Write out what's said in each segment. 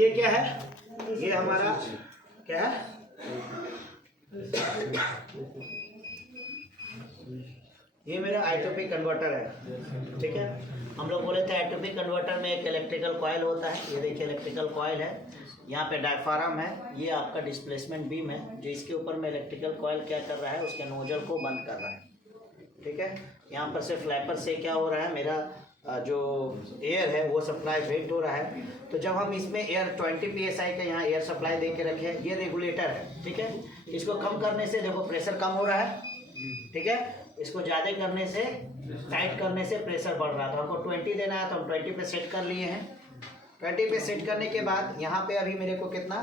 ये क्या है, ये हमारा क्या है, ये मेरा आइटोपी कन्वर्टर है। ठीक है, हम लोग बोले थे आइटोपी कन्वर्टर में एक इलेक्ट्रिकल कॉइल होता है। ये देखिए इलेक्ट्रिकल कॉइल है, यहाँ पे डायफ्राम है, ये आपका डिस्प्लेसमेंट बीम है जो इसके ऊपर में इलेक्ट्रिकल कॉइल क्या कर रहा है, उसके नोजल को बंद कर रहा है। ठीक है, यहाँ पर से फ्लैपर से क्या हो रहा है, मेरा जो एयर है वो सप्लाई वेंट हो रहा है। तो जब हम इसमें एयर 20 psi का यहाँ एयर सप्लाई दे के रखे हैं, ये रेगुलेटर है। ठीक है, इसको कम करने से देखो प्रेशर कम हो रहा है। ठीक है, इसको ज़्यादा करने से, टाइट करने से प्रेशर बढ़ रहा है। तो हमको 20 देना है तो हम 20 पे सेट कर लिए हैं। 20 पे सेट करने के बाद यहाँ पे अभी मेरे को कितना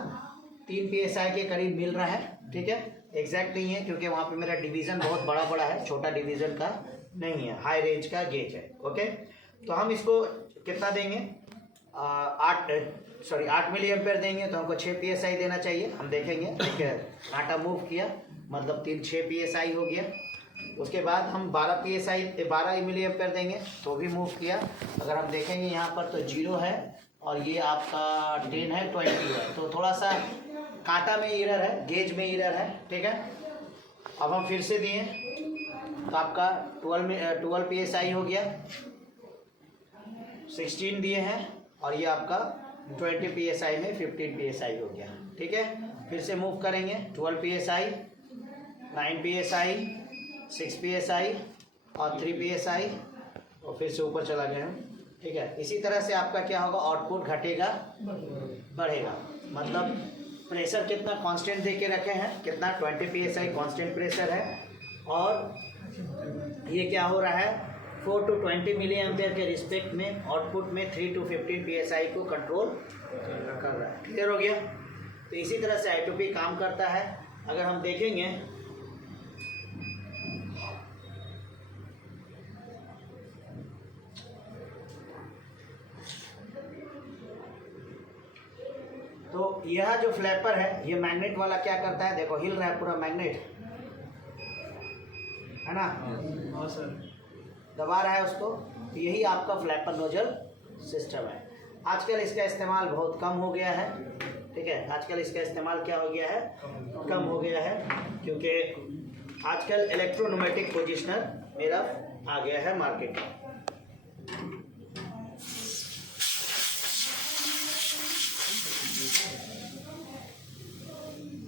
3 psi के करीब मिल रहा है। ठीक है, एग्जैक्ट नहीं है क्योंकि वहाँ पे मेरा डिवीज़न बहुत बड़ा बड़ा है, छोटा डिवीज़न का नहीं है, हाई रेंज का गेज है। ओके, तो हम इसको कितना देंगे, 8 मिली एम्पेयर देंगे तो हमको 6 psi देना चाहिए। हम देखेंगे, ठीक है, आटा मूव किया मतलब 6 psi हो गया। उसके बाद हम 12 मिली एम्पेयर देंगे तो भी मूव किया। अगर हम देखेंगे यहाँ पर तो 0 है और ये आपका 10 है, 20 है, तो थोड़ा सा कांटा में एरर है, गेज में एरर है। ठीक है, अब हम फिर से दिए तो आपका 12 psi हो गया। 16 दिए हैं और ये आपका 20 psi में 15 psi हो गया। ठीक है, फिर से मूव करेंगे 12 psi, 9 psi, 6 psi और 3 psi और फिर से ऊपर चला गया। ठीक है, इसी तरह से आपका क्या होगा, आउटपुट घटेगा बढ़ेगा। मतलब प्रेशर कितना कांस्टेंट दे के रखे हैं, कितना 20 psi कांस्टेंट प्रेशर है और ये क्या हो रहा है 4 to 20 मिली एम्पेयर के रिस्पेक्ट में आउटपुट में 3 to 15 psi को कंट्रोल कर रहा है। क्लियर हो गया। तो इसी तरह से आइटोपी काम करता है। अगर हम देखेंगे तो यह जो फ्लैपर है ये मैग्नेट वाला क्या करता है, देखो हिल रहा है पूरा मैग्नेट, है ना, हाँ सर, दबा रहा है उसको। तो यही आपका फ्लैपर नोजल सिस्टम है। आजकल इसका इस्तेमाल बहुत कम हो गया है। ठीक है, आजकल इसका इस्तेमाल क्या हो गया है, कम हो गया है, क्योंकि आजकल इलेक्ट्रोन्यूमेटिक पोजिशनर मेरा आ गया है मार्केट में।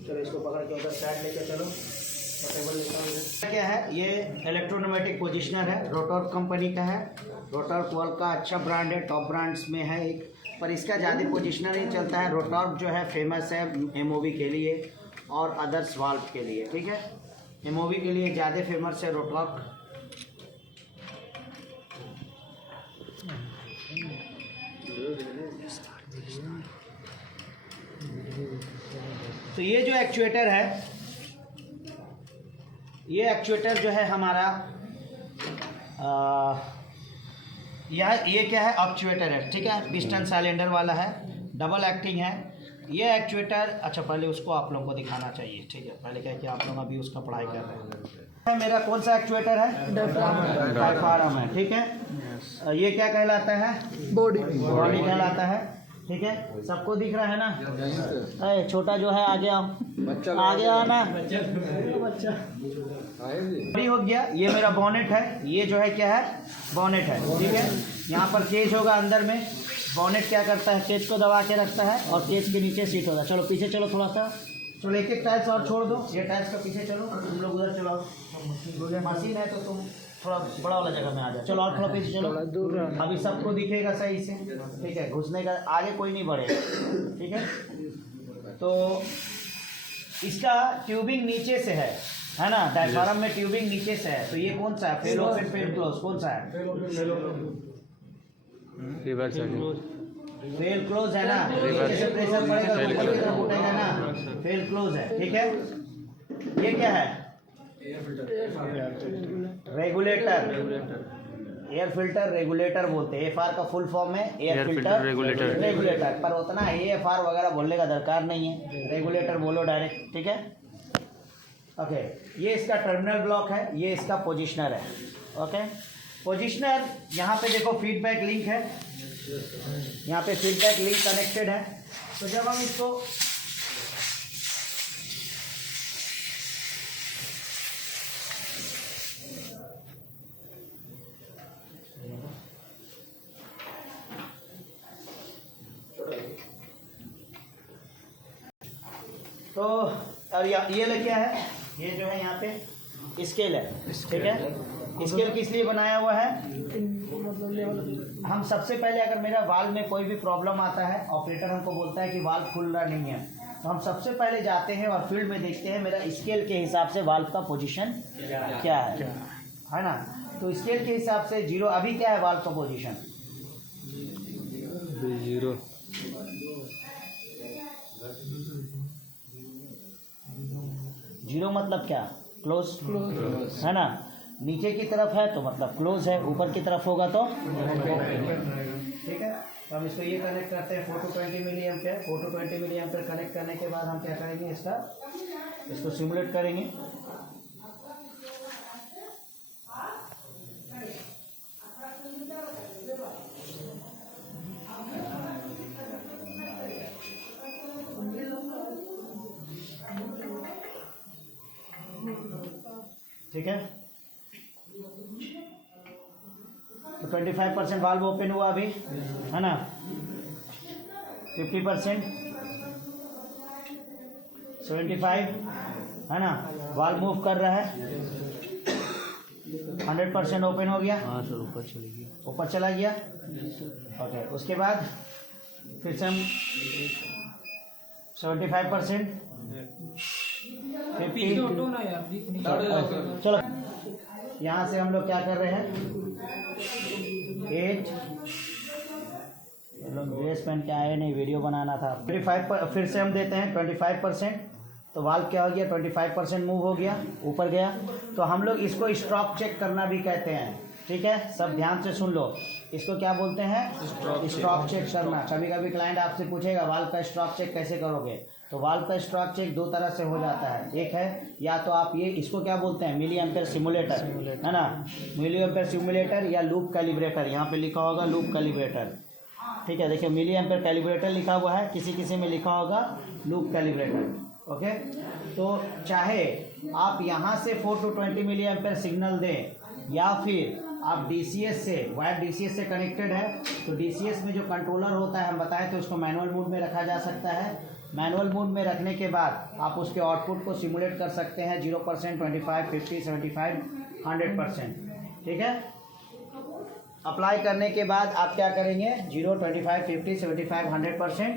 चलो इसको पकड़ के उधर साइड लेके चलो। क्या है, ये इलेक्ट्रोन्यूमेटिक पोजिशनर है, रोटॉर्क कंपनी का है। रोटॉर्क वर्ल्ड का अच्छा ब्रांड है, टॉप ब्रांड्स में है एक, पर इसका ज़्यादा पोजिशनर ही चलता है। रोटॉर्क जो है फेमस है एमओवी के लिए और अदर्स वाल्व के लिए। ठीक है, एमओवी के लिए ज़्यादा फेमस है रोटॉर्क। तो ये जो एक्चुएटर है, ये एक्चुएटर जो है हमारा ये क्या है, एक्चुएटर है। ठीक है, पिस्टन सिलेंडर वाला है, डबल एक्टिंग है ये एक्चुएटर। अच्छा, पहले उसको आप लोगों को दिखाना चाहिए। ठीक है, पहले क्या है कि आप लोग अभी उसका पढ़ाई कर रहे हैं। मेरा कौन सा एक्चुएटर है, डायफ्राम है। ठीक है, ये क्या कहलाता है, बॉडी कहलाता है। ठीक है, सबको दिख रहा है ना, अरे छोटा जो है आगे आओ, आगे आओ ना, बच्चा हो गया। ये मेरा बॉनेट है, ये जो है क्या है, बॉनेट है। ठीक है, यहाँ पर केज होगा अंदर में। बॉनेट क्या करता है, केज को दबा के रखता है और केज के नीचे सीट होगा। चलो पीछे चलो थोड़ा सा, चलो एक एक टाइल्स और छोड़ दो, ये टाइल्स का पीछे चलो, तुम लोग उधर चलाओ, मशीन है तो तुम थोड़ा बड़ा वाला जगह में आ जाओ। चलो और थोड़ा पीछे चलो, अभी सबको दिखेगा सही से। ठीक है, घुसने का आगे कोई नहीं बढ़ेगा। ठीक है, तो इसका ट्यूबिंग नीचे से है ना, डायफ्राम में ट्यूबिंग नीचे से है। तो ये कौन सा है, फेल ओपन फेल क्लोज, कौन सा है, फेल क्लोज है ना, जैसे प्रेशर पड़ेगा तो फूटेगा ना, फेल क्लोज है। ठीक है, ये क्या है, रेगुलेटर, एयर फिल्टर रेगुलेटर बोलते हैं। एफआर का फुल फॉर्म है एयर फिल्टर रेगुलेटर, पर उतना एएफआर वगैरह बोलने का दरकार नहीं है, रेगुलेटर बोलो डायरेक्ट। ठीक है, ओके, ये इसका टर्मिनल ब्लॉक है, ये इसका पोजिशनर है। ओके, पोजिशनर यहाँ पे देखो फीडबैक लिंक है, यहाँ पे फीडबैक लिंक कनेक्टेड है। तो जब हम इसको तो और ये ले क्या है, ये जो है यहाँ पे स्केल है, ठीक है। स्केल किस लिए बनाया हुआ है, हम सबसे पहले अगर मेरा वाल्व में कोई भी प्रॉब्लम आता है, ऑपरेटर हमको बोलता है कि वाल्व खुल रहा नहीं है, तो हम सबसे पहले जाते हैं और फील्ड में देखते हैं मेरा स्केल के हिसाब से वाल्व का पोजीशन क्या है ना। तो स्केल के हिसाब से 0 अभी क्या है वाल्व का पोजीशन 0। 0 मतलब क्या, क्लोज है ना। नीचे की तरफ है तो मतलब क्लोज है, ऊपर की तरफ होगा तो ठीक है। तो हम इसको ये कनेक्ट करते हैं 420 milli ampere. 420 milli ampere connect करने के बाद हम क्या करेंगे, इसको सिमुलेट करेंगे। ठीक है, तो 25% वाल्व ओपन हुआ अभी, है ना। 50%, 75 है ना, वाल्व मूव कर रहा है। 100% ओपन हो गया, हाँ सर, ऊपर चली गई, ऊपर चला गया। ओके, उसके बाद फिर से हम 75%, 50, चलो यहाँ से हम लोग क्या कर रहे हैं, 8 ड्रेस पहन के आए नहीं, वीडियो बनाना था। 25 फिर से हम देते हैं 25%, तो वाल्व क्या हो गया, 25% मूव हो गया, ऊपर गया। तो हम लोग इसको स्ट्रोक चेक करना भी कहते हैं, ठीक है। सब ध्यान से सुन लो, इसको क्या बोलते हैं, स्ट्रोक चेक करना। कभी कभी क्लाइंट आपसे पूछेगा वाल्व का स्ट्रोक चेक कैसे करोगे, तो वाल्व का स्ट्रोक चेक 2 तरह से हो जाता है। एक है, या तो आप ये इसको क्या बोलते हैं, मिली एम्पेयर सिमुलेटर, है ना, मिली एम्पेयर सिमुलेटर या लूप कैलिब्रेटर, यहाँ पे लिखा होगा लूप कैलिब्रेटर, ठीक है। देखिए मिली एम्पेयर कैलिब्रेटर लिखा हुआ है, किसी किसी में लिखा होगा लूप कैलिब्रेटर, ओके। तो चाहे आप यहाँ से 4 to 20 मिली एम्पेयर सिग्नल दें, या फिर आप डीसीएस से, वायर डीसीएस से कनेक्टेड है, तो डीसीएस में जो कंट्रोलर होता है हम बताएं तो उसको मैनुअल मोड में रखा जा सकता है। मैनुअल मोड में रखने के बाद आप उसके आउटपुट को सिमुलेट कर सकते हैं 0%, 25, 50, 75, 100%, ठीक है। अप्लाई करने के बाद आप क्या करेंगे, 0, 25, 50, 75, 100%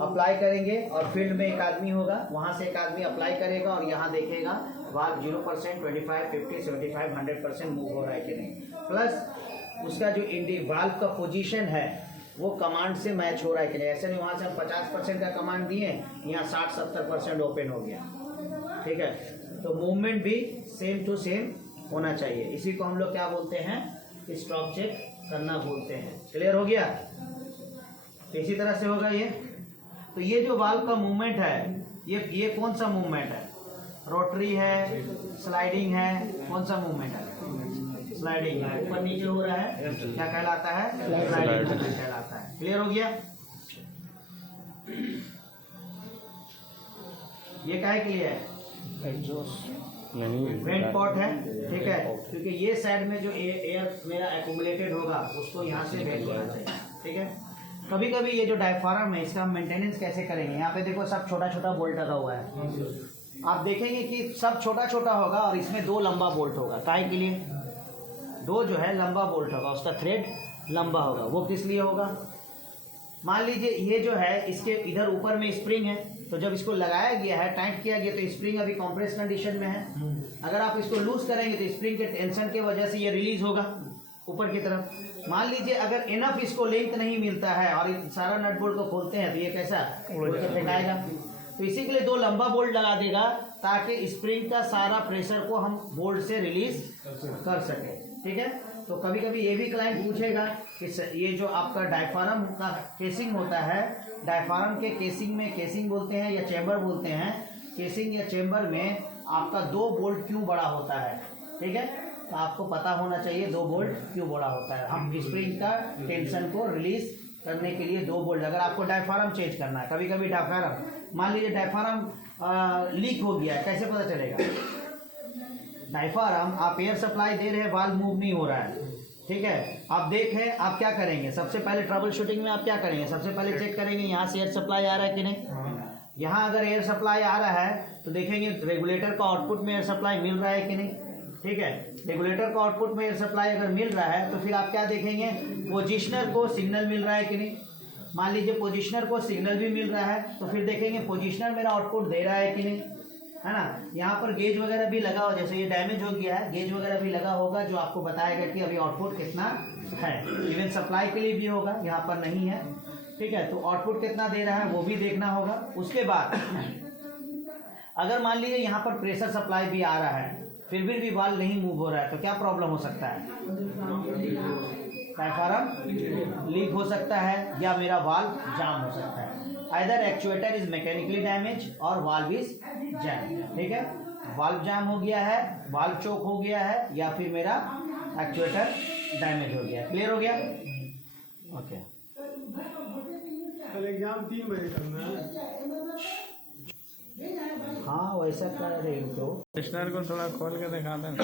अप्लाई करेंगे, और फील्ड में एक आदमी होगा, वहाँ से एक आदमी अप्लाई करेगा और यहाँ देखेगा वाल्व 0%, 25, 50, 75, 100% मूव हो रहा है कि नहीं। प्लस उसका जो वाल्व का पोजीशन है वो कमांड से मैच हो रहा है कि नहीं। ऐसे नहीं वहाँ से हम 50% का कमांड दिए, यहाँ 60-70% ओपन हो गया, ठीक है। तो मूवमेंट भी सेम टू सेम होना चाहिए, इसी को हम लोग क्या बोलते हैं, स्ट्रोक चेक करना बोलते हैं। क्लियर हो गया, तो इसी तरह से होगा ये। तो ये जो वाल्व का मूवमेंट है, ये कौन सा मूवमेंट है, रोटरी है, स्लाइडिंग है, कौन सा मूवमेंट है, स्लाइडिंग है, ऊपर नीचे हो रहा है, क्या कहलाता है, स्लाइडिंग कहलाता है। क्लियर हो गया। ये काहे के लिए है, वेंट पॉट है, ठीक है, क्योंकि ये साइड में जो एयर मेरा एक्यूमुलेटेड होगा उसको यहाँ से वेंट होना चाहिए, ठीक है। कभी कभी ये जो डायफ्राम है इसका हम मेंटेनेंस कैसे करेंगे, यहाँ पे देखो सब छोटा छोटा बोल्ट लगा हुआ है, आप देखेंगे कि सब छोटा छोटा होगा और इसमें 2 लंबा बोल्ट होगा। काहे के लिए, 2 जो है लंबा बोल्ट होगा, उसका थ्रेड लंबा होगा। वो किस लिए होगा, मान लीजिए ये जो है इसके इधर ऊपर में स्प्रिंग है, तो जब इसको लगाया गया है, टाइट किया गया, तो स्प्रिंग अभी कंप्रेस कंडीशन में है। अगर आप इसको लूज करेंगे तो स्प्रिंग के टेंशन की वजह से ये रिलीज होगा ऊपर की तरफ। मान लीजिए अगर इनफ इसको लेंथ नहीं मिलता है और सारा नट बोल्ट को खोलते हैं तो ये कैसा फेंकाएगा। तो इसी के लिए 2 लंबा बोल्ट लगा देगा ताकि स्प्रिंग का सारा प्रेशर को हम बोल्ट से रिलीज कर सके, ठीक है। तो कभी कभी ये भी क्लाइंट पूछेगा कि ये जो आपका डायफ्राम का केसिंग होता है, डायफ्राम के केसिंग में, केसिंग बोलते हैं या चैम्बर बोलते हैं, केसिंग या चैम्बर में आपका 2 बोल्ट क्यों बड़ा होता है, ठीक है। तो आपको पता होना चाहिए 2 बोल्ट क्यों बड़ा होता है, हम स्प्रिंग का टेंशन को रिलीज करने के लिए 2 बोल्ट। अगर आपको डायफ्राम चेंज करना है, कभी कभी डायफ्राम, मान लीजिए डायफ्राम लीक हो गया है, कैसे पता चलेगा? डायफ्राम आप एयर सप्लाई दे रहे हैं, वाल्व मूव नहीं हो रहा है, ठीक है, आप देखें, आप क्या करेंगे? सबसे पहले ट्रबल शूटिंग में आप क्या करेंगे? सबसे पहले चेक करेंगे यहाँ से एयर सप्लाई आ रहा है कि नहीं। यहाँ अगर एयर सप्लाई आ रहा है तो देखेंगे रेगुलेटर का आउटपुट में एयर सप्लाई मिल रहा है कि नहीं, ठीक है। रेगुलेटर का आउटपुट में एयर सप्लाई अगर मिल रहा है तो फिर आप क्या देखेंगे? पोजिशनर को सिग्नल मिल रहा है कि नहीं। मान लीजिए पोजिशनर को सिग्नल भी मिल रहा है तो फिर देखेंगे पोजिशनर मेरा आउटपुट दे रहा है कि नहीं, है ना। यहाँ पर गेज वगैरह भी लगा हो, जैसे ये डैमेज हो गया है, गेज वगैरह भी लगा होगा जो आपको बताएगा कि अभी आउटपुट कितना है। इवन सप्लाई के लिए भी होगा, यहाँ पर नहीं है, ठीक है। तो आउटपुट कितना दे रहा है वो भी देखना होगा। उसके बाद अगर मान लीजिए यहाँ पर प्रेशर सप्लाई भी आ रहा है फिर भी वाल्व नहीं मूव हो रहा है तो क्या प्रॉब्लम हो सकता है? डायफ्राम लीक हो सकता है या मेरा वाल्व जाम हो सकता है। Either actuator is mechanically damage और वाल्व इज जैम, ठीक है। वाल्व जाम हो गया है, वाल्व चोक हो गया है या फिर मेरा एक्चुएटर डैमेज हो गया। क्लियर हो गया? ओके। एग्जाम 3 बजे करना है। हाँ वैसा कर रही तो पोजिशनर को थोड़ा खोल के दिखा दें।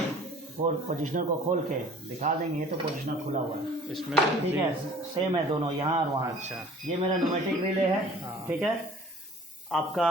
और पोजिशनर को खोल के दिखा देंगे। ये तो पोजिशनर खुला हुआ है इसमें, ठीक है, सेम है दोनों, यहाँ और वहाँ। अच्छा, ये मेरा न्यूमेटिक रिले है, ठीक है आपका,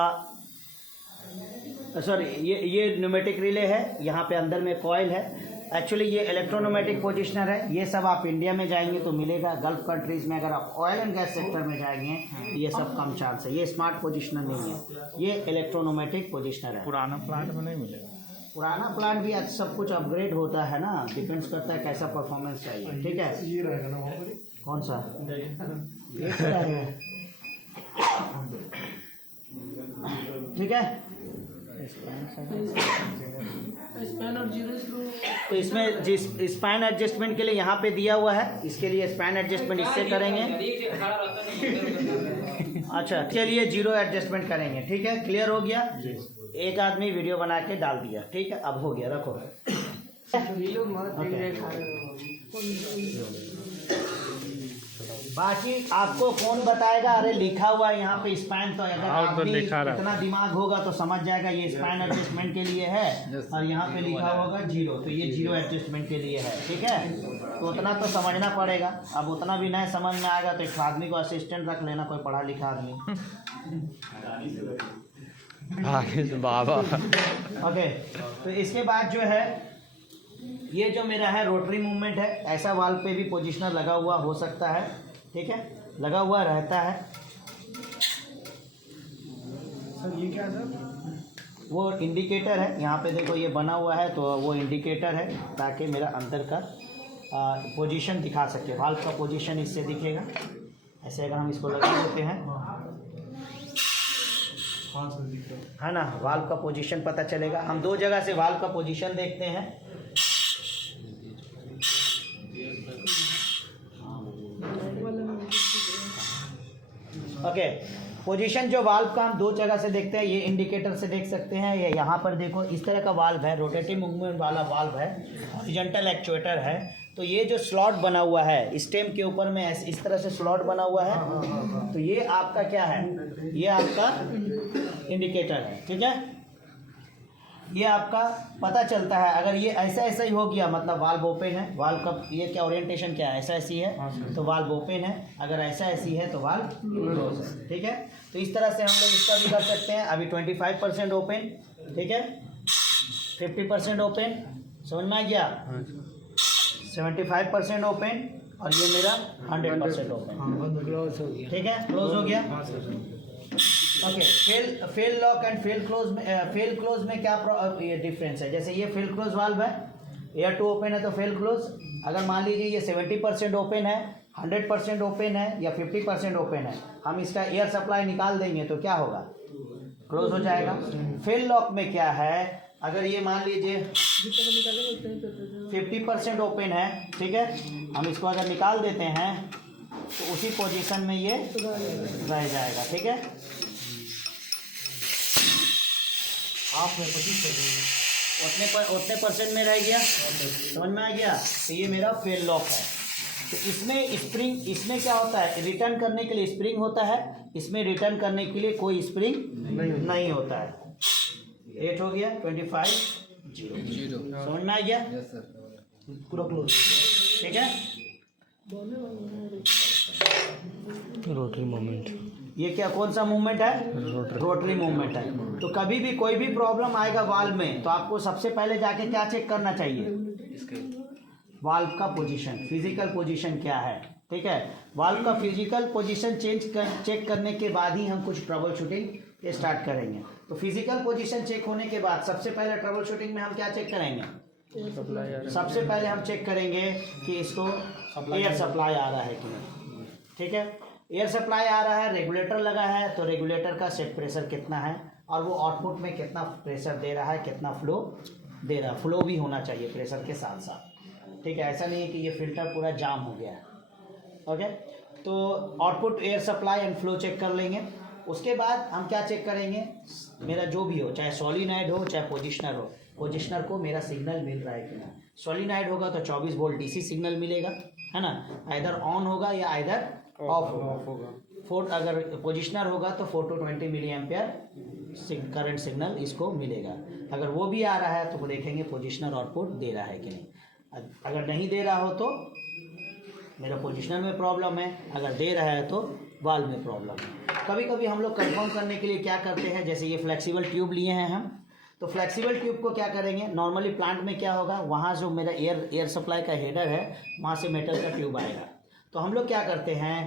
सॉरी ये न्यूमेटिक रिले है, यहाँ पे अंदर में कॉइल है। एक्चुअली ये इलेक्ट्रोनोमेटिक पोजिशनर है। ये सब आप इंडिया में जाएंगे तो मिलेगा, गल्फ कंट्रीज़ में अगर आप ऑयल एंड गैस सेक्टर में जाएंगे ये सब कम चांस है। ये स्मार्ट पोजिशनर नहीं है, ये इलेक्ट्रोनोमेटिक पोजिशनर है। पुराना प्लांट में नहीं मिलेगा। पुराना प्लांट भी आज सब कुछ अपग्रेड होता है ना, डिपेंड्स करता है कैसा परफॉर्मेंस चाहिए, ठीक है। ये रहेगा ना वहाँ पर? कौन सा? ये तो रहेगा, ठीक है। तो इसमें जिस स्पैन एडजस्टमेंट के लिए यहाँ पे दिया हुआ है, इसके लिए स्पैन एडजस्टमेंट इससे करेंगे। अच्छा चलिए 0 एडजस्टमेंट करेंगे, ठीक है। क्लियर हो गया? एक आदमी वीडियो बना के डाल दिया, ठीक है, अब हो गया, रखो। बाकी आपको कौन बताएगा? अरे लिखा हुआ है यहाँ पे स्पैन, तो अगर आदमी इतना दिमाग होगा तो समझ जाएगा ये स्पैन एडजस्टमेंट के लिए है, और यहाँ पे लिखा होगा 0, तो ये 0 एडजस्टमेंट के लिए है, ठीक है। तो उतना तो समझना पड़ेगा। अब उतना भी नहीं समझ में आएगा तो एक आदमी को असिस्टेंट रख लेना, कोई पढ़ा लिखा आदमी। बाबा। ओके, तो इसके बाद जो है ये जो मेरा है रोटरी मूवमेंट है, ऐसा वाल्व पे भी पोजिशनर लगा हुआ हो सकता है, ठीक है, लगा हुआ रहता है। सर ये क्या है सर? वो इंडिकेटर है, यहाँ पे देखो ये बना हुआ है, तो वो इंडिकेटर है ताकि मेरा अंदर का पोजीशन दिखा सके। वाल्व का पोजीशन इससे दिखेगा। ऐसे अगर हम इसको लगा देते हैं, हाँ सर दिख रहा है ना, वाल्व का पोजीशन पता चलेगा। हम 2 जगह से वाल्व का पोजीशन देखते हैं। ओके, पोजीशन जो वाल्व का हम 2 जगह से देखते हैं, ये इंडिकेटर से देख सकते हैं। ये यहाँ पर देखो इस तरह का वाल्व है, रोटेटिंग मूवमेंट वाला वाल्व है, हॉरिजॉन्टल एक्चुएटर है। तो ये जो स्लॉट बना हुआ है स्टेम के ऊपर में इस तरह से स्लॉट बना हुआ है, तो ये आपका क्या है? ये आपका इंडिकेटर है, ठीक है। ये आपका पता चलता है। अगर ये ऐसा ऐसा ही हो गया मतलब वाल्व ओपन है, वाल्व का ये क्या ओरिएंटेशन क्या है, ऐसा ऐसी है तो वाल्व ओपन है, अगर ऐसा ऐसी है तो वाल्व क्लोज है, ठीक है। तो इस तरह से हम लोग इसका भी कर सकते हैं। अभी 25% ओपन, ठीक है, 50% ओपन, समझ में आ गया, 75% ओपन, और ये मेरा 100% ओपन, ठीक है, क्लोज हो गया। Okay, fail lock and fail close में क्या ये डिफरेंस है? जैसे ये फेल क्लोज वाल्व है, एयर टू ओपन है तो फेल क्लोज। अगर मान लीजिए ये 70% ओपन है, 100% ओपन है या 50% ओपन है, हम इसका एयर सप्लाई निकाल देंगे तो क्या होगा? क्लोज हो जाएगा। फेल लॉक में क्या है? अगर ये मान लीजिए 50% ओपन है, ठीक है, हम इसको अगर निकाल देते हैं तो उसी पोजीशन में ये रह जाएगा, ठीक है। आपने 25% उतने परसेंट में रह गया, समझ में आ गया। तो ये मेरा फेल लॉक है, तो इसमें क्या होता है, रिटर्न करने के लिए स्प्रिंग होता है, इसमें रिटर्न करने के लिए कोई स्प्रिंग नहीं होता है। 8 हो गया, 25 0 समझ में आ गया? पूरा क्लोज, ठीक है। रोटरी मोमेंट, ये क्या कौन सा मूवमेंट है? रोटरी मूवमेंट है। तो कभी भी कोई भी प्रॉब्लम आएगा वाल्व में तो आपको सबसे पहले जाके क्या चेक करना चाहिए? वाल्व का पोजीशन, फिजिकल पोजीशन क्या है, ठीक है। वाल्व का फिजिकल पोजीशन चेक करने के बाद ही हम कुछ ट्रबल शूटिंग स्टार्ट करेंगे। तो फिजिकल पोजीशन चेक होने के बाद सबसे पहले ट्रबल शूटिंग में हम क्या चेक करेंगे? सबसे पहले हम चेक करेंगे कि इसको एयर सप्लाई आ रहा है कि नहीं, ठीक है। एयर सप्लाई आ रहा है, रेगुलेटर लगा है, तो रेगुलेटर का सेट प्रेशर कितना है और वो आउटपुट में कितना प्रेशर दे रहा है, कितना फ्लो दे रहा है। फ्लो भी होना चाहिए प्रेशर के साथ साथ, ठीक है। ऐसा नहीं है कि ये फिल्टर पूरा जाम हो गया है, ओके। तो output air supply and flow check कर लेंगे। उसके बाद हम क्या चेक करेंगे? मेरा जो भी हो, चाहे सोलिनॉइड हो चाहे पोजिशनर हो, पोजिशनर को मेरा सिग्नल मिल रहा है कि नहीं। सोलिनॉइड होगा तो 24 वोल्ट डीसी सिग्नल मिलेगा, है ना। आइदर ऑन होगा या आइदर ऑफ होगा। अगर पोजिशनर होगा तो 4 to 20 milli ampere current signal इसको मिलेगा। अगर वो भी आ रहा है तो देखेंगे पोजिशनर आउटपुट दे रहा है कि नहीं। अगर नहीं दे रहा हो तो मेरा पोजिशनर में प्रॉब्लम है, अगर दे रहा है तो वाल्व में प्रॉब्लम है। कभी कभी हम लोग कंफर्म करने के लिए क्या करते हैं, जैसे ये फ्लेक्सिबल ट्यूब लिए हैं हम, तो फ्लेक्सिबल ट्यूब को क्या करेंगे? नॉर्मली प्लांट में क्या होगा, वहाँ जो मेरा एयर सप्लाई का हेडर है वहाँ से मेटल का ट्यूब आएगा। तो हम लोग क्या करते हैं,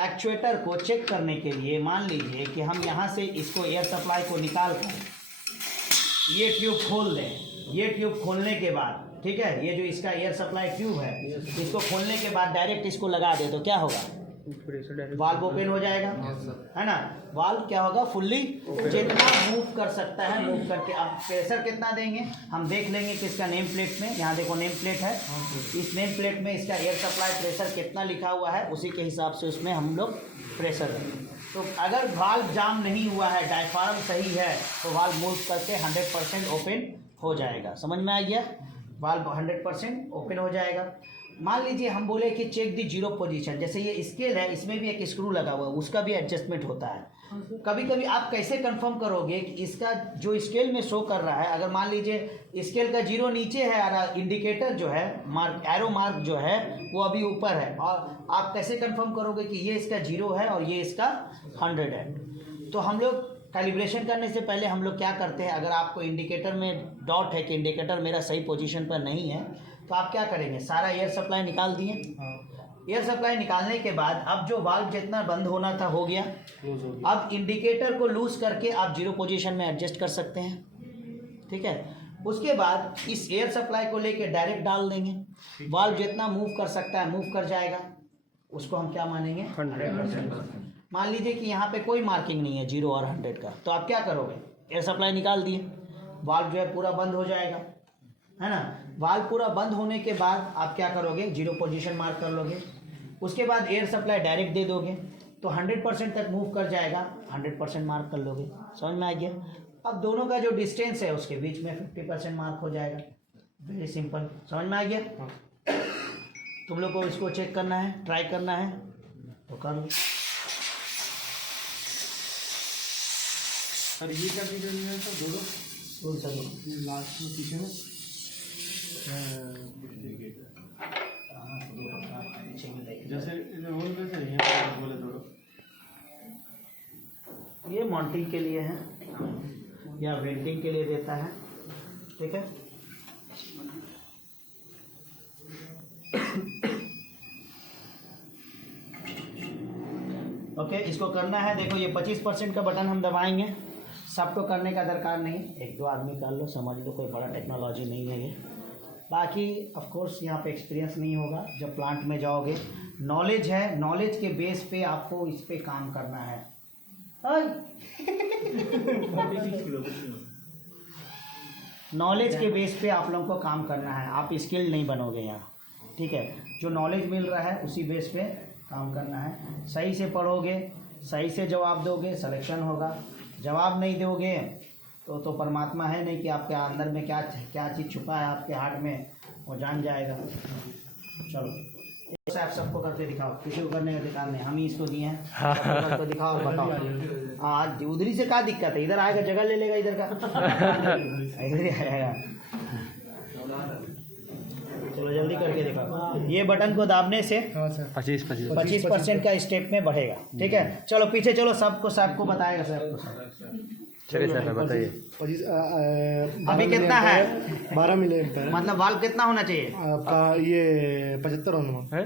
एक्चुएटर को चेक करने के लिए, मान लीजिए कि हम यहाँ से इसको एयर सप्लाई को निकाल कर ये ट्यूब खोल दें। ये ट्यूब खोलने के बाद, ठीक है, ये जो इसका एयर सप्लाई ट्यूब है इसको खोलने के बाद डायरेक्ट इसको लगा दे तो क्या होगा? वाल्व ओपन हो जाएगा, है ना। वाल्व क्या होगा? फुल्ली जितना मूव कर सकता है मूव करके। अब प्रेशर कितना देंगे हम देख लेंगे कि इसका नेम प्लेट में, यहाँ देखो नेम प्लेट है, इस नेम प्लेट में इसका एयर सप्लाई प्रेशर कितना लिखा हुआ है उसी के हिसाब से उसमें हम लोग प्रेशर देंगे। तो अगर वाल्व जाम नहीं हुआ है, डायफ्राम सही है, तो वाल्व मूव करके 100% ओपन हो जाएगा। समझ में आ गया? वाल्व 100% ओपन हो जाएगा। मान लीजिए हम बोले कि चेक दी जीरो पोजीशन, जैसे ये स्केल है, इसमें भी एक स्क्रू लगा हुआ है, उसका भी एडजस्टमेंट होता है। कभी कभी आप कैसे कंफर्म करोगे कि इसका जो स्केल में शो कर रहा है, अगर मान लीजिए स्केल का जीरो नीचे है और इंडिकेटर जो है मार्क, एरो मार्क जो है वो अभी ऊपर है, और आप कैसे कंफर्म करोगे कि ये इसका जीरो है और ये इसका 100 है? तो हम लोग कैलिब्रेशन करने से पहले हम लोग क्या करते हैं, अगर आपको इंडिकेटर में डाउट है कि इंडिकेटर मेरा सही पोजीशन पर नहीं है, तो आप क्या करेंगे, सारा एयर सप्लाई निकाल दिए। एयर सप्लाई निकालने के बाद अब जो वाल्व जितना बंद होना था हो गया। अब इंडिकेटर को लूज करके आप जीरो पोजीशन में एडजस्ट कर सकते हैं, ठीक है। उसके बाद इस एयर सप्लाई को लेके डायरेक्ट डाल देंगे, वाल्व जितना मूव कर सकता है मूव कर जाएगा, उसको हम क्या मानेंगे? 100%। मान लीजिए कि यहाँ पे कोई मार्किंग नहीं है 0 और 100 का, तो आप क्या करोगे? एयर सप्लाई निकाल दिए, वाल्व जो है पूरा बंद हो जाएगा, है ना। वाल्व पूरा बंद होने के बाद आप क्या करोगे? जीरो पोजीशन मार्क कर लोगे। उसके बाद एयर सप्लाई डायरेक्ट दे दोगे तो 100% तक मूव कर जाएगा, 100% मार्क कर लोगे। समझ में आ गया? अब दोनों का जो डिस्टेंस है उसके बीच में 50% मार्क हो जाएगा। वेरी सिंपल, समझ में आ गया? तुम लोग को इसको चेक करना है, ट्राई करना है तो कर लो। सर ये क्या फीचर है सर? दोनों कौन सा दो? लास्ट में पीछे में जैसे रोल कैसे है बोले दोनों? ये माउंटिंग के लिए है या वेल्डिंग के लिए देता है, ठीक है। ओके, इसको करना है। देखो ये 25% का बटन हम दबाएंगे, सबको करने का दरकार नहीं, 1-2 आदमी कर लो, समझ लो, कोई बड़ा टेक्नोलॉजी नहीं है ये। बाकी ऑफ कोर्स यहाँ पे एक्सपीरियंस नहीं होगा, जब प्लांट में जाओगे नॉलेज है, नॉलेज के बेस पे आपको इस पे काम करना है। नॉलेज के बेस पे आप लोगों को काम करना है, आप स्किल्ड नहीं बनोगे यहाँ, ठीक है। जो नॉलेज मिल रहा है उसी बेस पे काम करना है। सही से पढ़ोगे, सही से जवाब दोगे, सिलेक्शन होगा। जवाब नहीं दोगे तो परमात्मा है नहीं कि आपके अंदर में क्या चीज़ छुपा है आपके हार्ट में, वो जान जाएगा। चलो। आप सबको करके दिखाओ, किसी को करने का अधिकार नहीं, हम ही इसको दिए हैं, सबको करके दिखाओ और बताओ। हाँ उधरी से क्या दिक्कत है, इधर आएगा जगह ले लेगा इधर का इधर ही आएगा। चलो जल्दी करके दिखाओ। ये बटन को दाबने से 25% का स्टेप में बढ़ेगा, ठीक है। चलो पीछे चलो, सबको बताएगा सबको। चलिए सर बताइए। अभी कितना है? 12 मिले एम्पेयर। मतलब वाल्व कितना होना चाहिए आपका ये 75 होना हैं?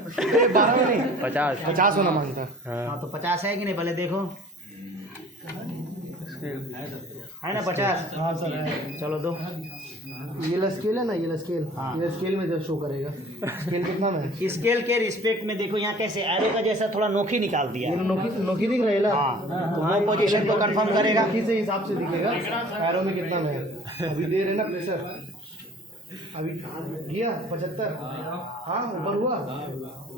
12 में नहीं 50 होना मांगता। हाँ तो 50 है कि नहीं, पहले देखो है ना 50। हाँ सर है। चलो दो। ये ला स्केल है ना, ये ला स्केल, हाँ। ये स्केल में जब शो करेगा स्केल कितना में है? स्केल के रिस्पेक्ट में देखो, यहाँ कैसे एरो का जैसा थोड़ा नोकी निकाल दिया ये है। नोकी दिख रहा है ला? हाँ तो वो पोजीशन को कंफर्म करेगा। नोकी से हिसाब से दिखेगा एरो में कितना में है। अभी दे रहे ना प्रेशर, अभी गया 75। हाँ ऊपर हुआ।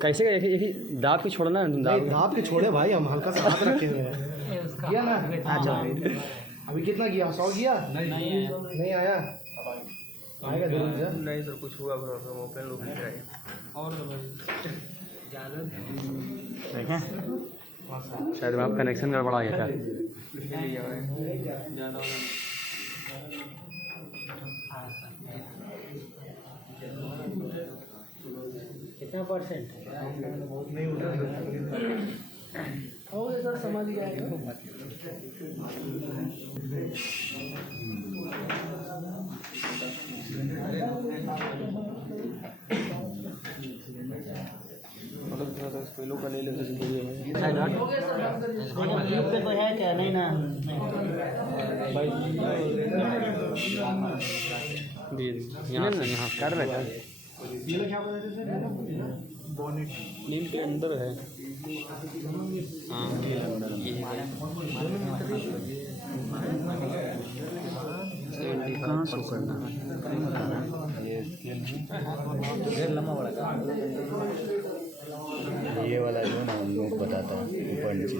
कैसे एक ही दाब के छोड़ना है, नहीं दाब के छोड़े भाई, हम हल्का सा हाथ रखे हुए हैं। गया ना? अच्छा अभी कितना गया? 100 गया? नहीं आया। आएगा जरूर सर। नहीं सर कुछ हुआ ओपन लूप नहीं देखें शायद आप कनेक्शन गड़बड़ा गया था। कितना परसेंट? नहीं उठ रहा। हो गया सर, समझ गया। लोग का ले लेते है ना? ट्यूब पे तो है क्या? नहीं ना, यहाँ कर रहे थे ये लोग क्या बोल रहे थे सर? बोनेट नील के अंदर है। हाँ कहाँ शो करना ये वाला जो ना नोट बताता हूँ ऊपर नीचे।